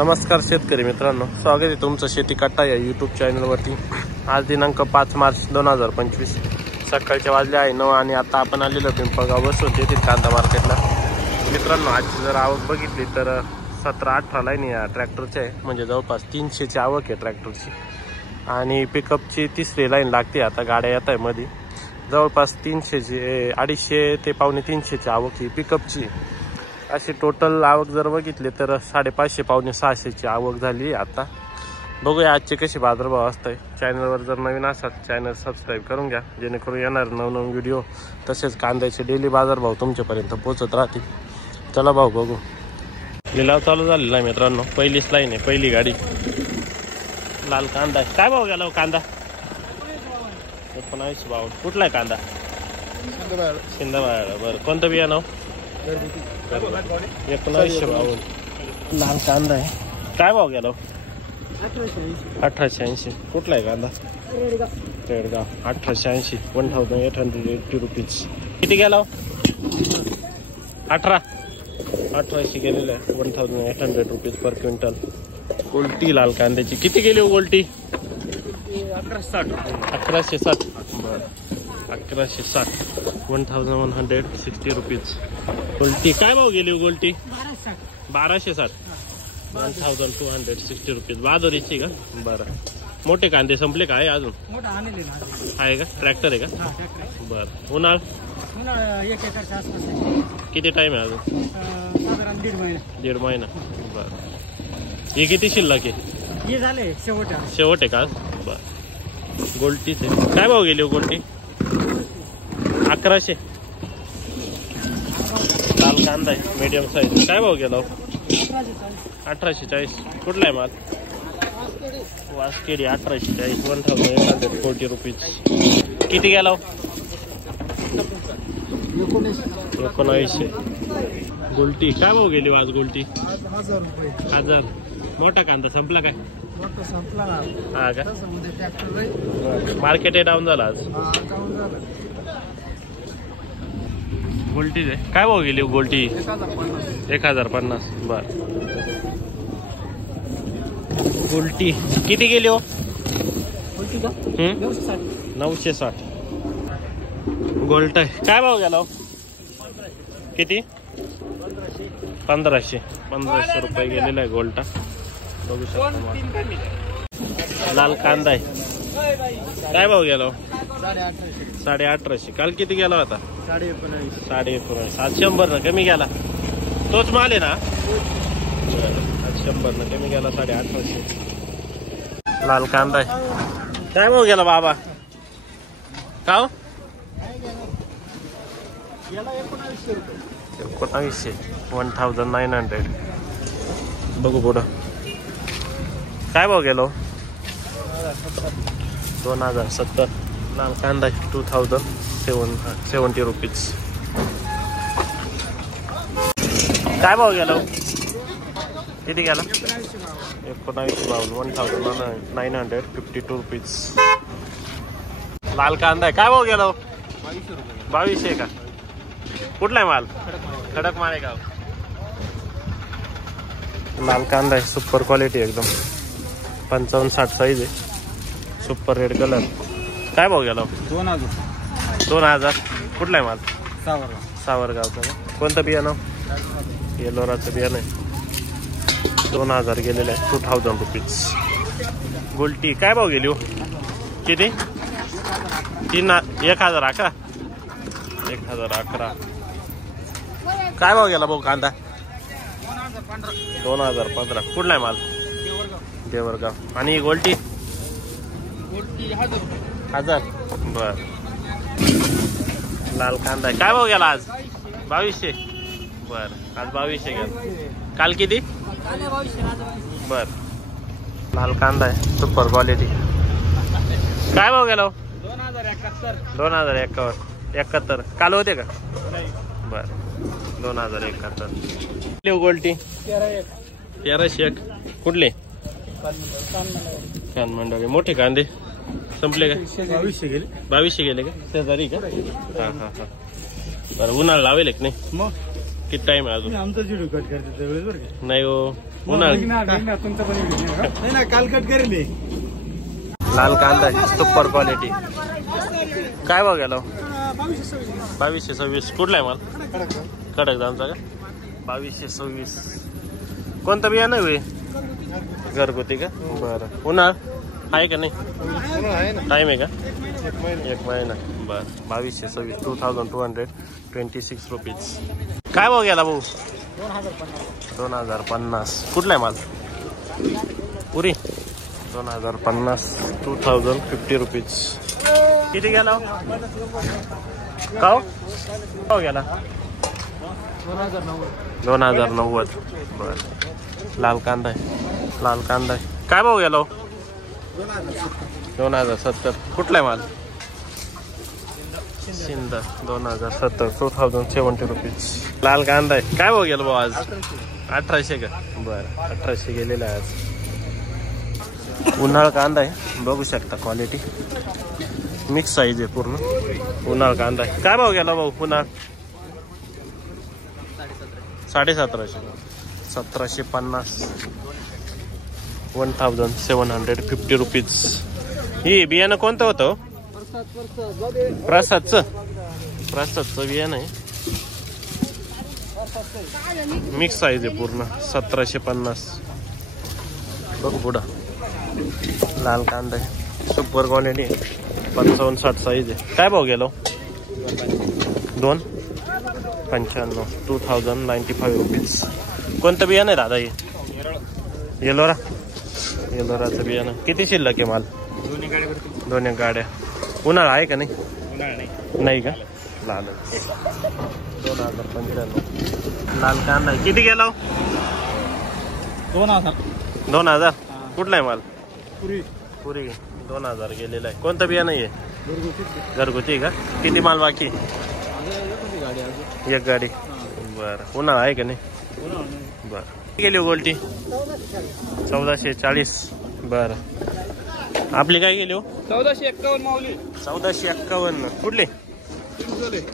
नमस्कार शेतकरी मित्रांनो, स्वागत आहे तुमचं शेती कट्टा या यूट्यूब चॅनलवरती। आज दिनांक 5 मार्च 2025 सकाळचे वाजले आहे 9 आणि आता आपण आलेलो पिंपळगाव बसून येथील कांदा मार्केटला। मित्रांनो, आजची जर आवक बघितली तर 17-18 लाईन या ट्रॅक्टरची आहे, म्हणजे जवळपास 300ची आवक आहे ट्रॅक्टरची। आणि पिकअपची तिसरी लाईन लागते, आता गाड्या येत आहे मध्ये। जवळपास 300ची 250 ते पावणे 300ची आवक ही पिकअपची। अशी टोटल आवक जर बघितली तर 550 पावणे 600ची आवक झाली आता। बघूया आजचे कसे बाजारभाव असतात। चॅनलवर जर नवीन असाल चॅनल सबस्क्राईब करून घ्या, जेणेकरून येणार नवनवीन व्हिडिओ तसेच कांद्याचे डेली बाजारभाव तुमच्यापर्यंत पोहोचत राहतील। चला भाऊ बघू। लिलाव चालू झालेला आहे मित्रांनो, पहिलीच लाईन आहे, पहिली गाडी। लाल कांदा काय भाव गेला कांदा? 1952। कुठला आहे कांदा? शिंदवाड। बरं, कोणतं बियाणं? 1952 लाल कांदा आहे। काय भाव गेला? 1880। कुठला आहे कांदा? केडगाव। 1880 1880 रुपीज। किती गेला? 1880 गेलेलं आहे, 1800 रुपीज पर क्विंटल। गोल्टी लाल कांद्याची किती गेली हो गोल्टी? 1160। बरं, 1160 1160 रुपीज। गोल्टी काय भाव गेली गोल्टी? 1260 1260 रुपीज। बहादुरीची का? बरं, मोठे कांदे संपले का? आहे अजून आहे का? ट्रॅक्टर आहे का? बरं, उन्हाळ किती टाइम आहे अजून? 1.5 महिना। बरं, हे किती शिल्लक आहे? शेवट आहे का? बरं, गोल्टीच आहे। काय भाव गेली गोल्टी? 1100 लाल कांदा आहे, मीडियम साईज। काय भाव गेला? 1840। कुठला आहे माल? वासकेडी। 1840 1840 रुपीज। किती गेला? 1900 गोल्टी। काय भाव गेली आज गोल्टी? 1000। मोठा कांदा संपला काय? हा का? मार्केट डाऊन झाला आज। गोल्टी आहे। काय भाव गेली गोल्टी? 1050। बर, गोल्टी किती गेली हो? 960 गोल्ट आहे। काय भाव गेला? किती? 1500 रुपये गेलेला आहे गोल्टा। बघू शकता लाल कांदा आहे। काय भाव गेला? 1850। काल किती गेला होता? 1950। आज 100 न कमी गेला। तोच माल आहे ना? आज 100 न कमी गेला, 1850 लाल कांदा आहे। काय भाव गेला बाबा? का 1900 1900। बघू पुढं काय भाव गेलो? 2070 लाल कांदा 2070 रुपीज। काय भाव गेला? किती गेला? 1952 रुपीज लाल कांदा आहे। काय भाव गेला? 2200 का? कुठला आहे माल? खडक माळेगाव। लाल कांदा आहे, सुपर क्वालिटी एकदम। 55-60 साईज आहे, सुपर रेड कलर। काय भाव गेला? 2000। कुठला आहे माल? सावरगावचा का? कोणतं बियाणं? येलोराचं बियाणं आहे। 2000 गेलेलं आहे, 2000 रुपीज। गोल्टी काय भाव गेली हो? किती? 1011 1011। काय भाव गेला भाऊ कांदा? 2015। कुठला आहे माल? देवरगाव। आणि गोल्टी? 1000। बर, लाल कांदा आहे। काय भाव गेला आज? 2200। बर, आज 2200 गेला। काल किती? बर, लाल कांदा आहे, सुपर क्वालिटी। काय भाव गेला? 2071। काल होते का? बर, 2071 गोल्टी। 1301। कुठले? छान मंडळी। मोठे कांदे संपले का? 2200 गेले का? शेजारी का? हा हा हा। बरं, उन्हाळा लावेल की नाही? किती टाइम आहे अजून? आमचं व्हिडिओ कट करते त्यावेळेस बरं का. नाही हो उन्हाळा तुमचा पण व्हिडिओ नाही ना, काल कट करेल. लाल कांदा आहे सुपर क्वालिटी. काय भाव गेला? 2226. कुठला आहे माल? कडक दामचा का? 2226. कोणतं बियाणं आहे? घरगुती का? बरं. उन्हाळ आहे का नाही? टाइम आहे का? एक महिना. बरं. 2226. 2226 रुपीज. काय भाव गेला भाऊ? 2050. कुठला आहे माल? पुरी 2050. 2050 रुपीज. किती गेला? का गेला? 2090. बरं. लाल कांदा आहे. लाल कांदा आहे. काय भाव गेला? 2070. कुठला आहे माल? शिंदा 2070. 2070 रुपीज. लाल कांदा आहे. काय भाव गेला भाऊ आज? 1800 का? बरं. 1800 गेलेला आहे आज. उन्हाळ कांदा आहे बघू शकता. क्वालिटी मिक्स साईज आहे पूर्ण. उन्हाळ कांदा आहे. काय भाव गेला भाऊ उन्हाळ? 1750. 1750. 1750 रुपीज. ही बियाणं कोणतं होतं? प्रसादचं बियाणं आहे. मिक्स साईज आहे पूर्ण. 1750. बघ पुढं लाल कांदा आहे सुपर क्वालिटी. 55-60 साईज आहे. काय भाव गेलो? 295. 2095 रुपीज. कोणतं बियाणं आहे दादा हे? येलोराचं बियाणं. किती शिल्लक आहे माल? दोन्ही गाड्या. उन्हाळा आहे का नाही? नाही का? लाल 2095. लाल कांदा किती गेला? 2000. कुठला आहे माल? पुरी 2000 गेलेला आहे. कोणतं बियाणं आहे? घरगुती का? किती माल बाकी? एक गाडी. बरं. उन्हाळा आहे का नाही? बरं. गेली गोल्टी 1440. बरं. आपली काय गेली हो? 1451 माऊली. 1451. कुठले?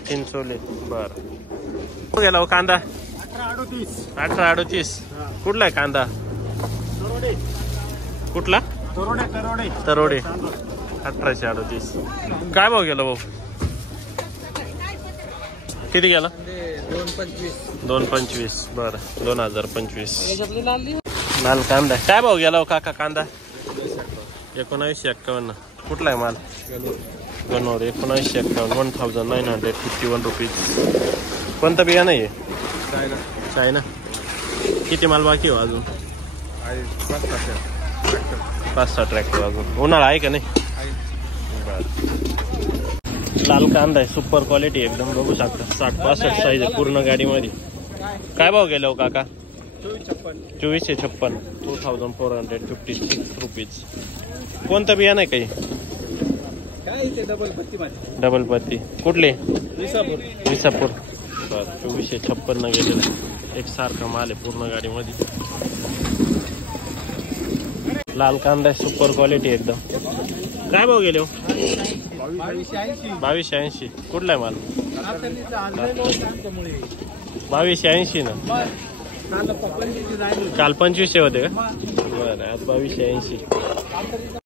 चिंचोले. बरं. गेला हो कांदा? 1838. कुठला आहे कांदा? कुठला? तरोडे 1838. काय भाव गेला भाऊ? किती गेला? 225. बरं. 2025. लाल कांदा काय भाव गेला हो काका कांदा? 1951. कुठला आहे माल? गणोर 1951. 1951 रुपीज. कोणतं बियाणं आहे? चायना. किती माल बाकी हो अजून? 5-6 ट्रॅक्टर अजून. उन्हाळा आहे का नाही? लाल कांदा आहे सुपर क्वालिटी एकदम बघू शकता. 60-65 साईज आहे पूर्ण गाडीमध्ये. काय भाव गेला हो काका? 2456. 2456 रुपीज. कोणतं बियाणं आहे काही? डबल पत्ती. कुठले? विसापूर. बरं. 2456 गेलेलं. एक सारखा माल आहे पूर्ण गाडीमध्ये. लाल कांदा आहे सुपर क्वालिटी एकदम. काय भाव गेले हो? 2280. कुठला आहे माल? 2280 ना. काल 2500 होते का? बरं. आज 2280.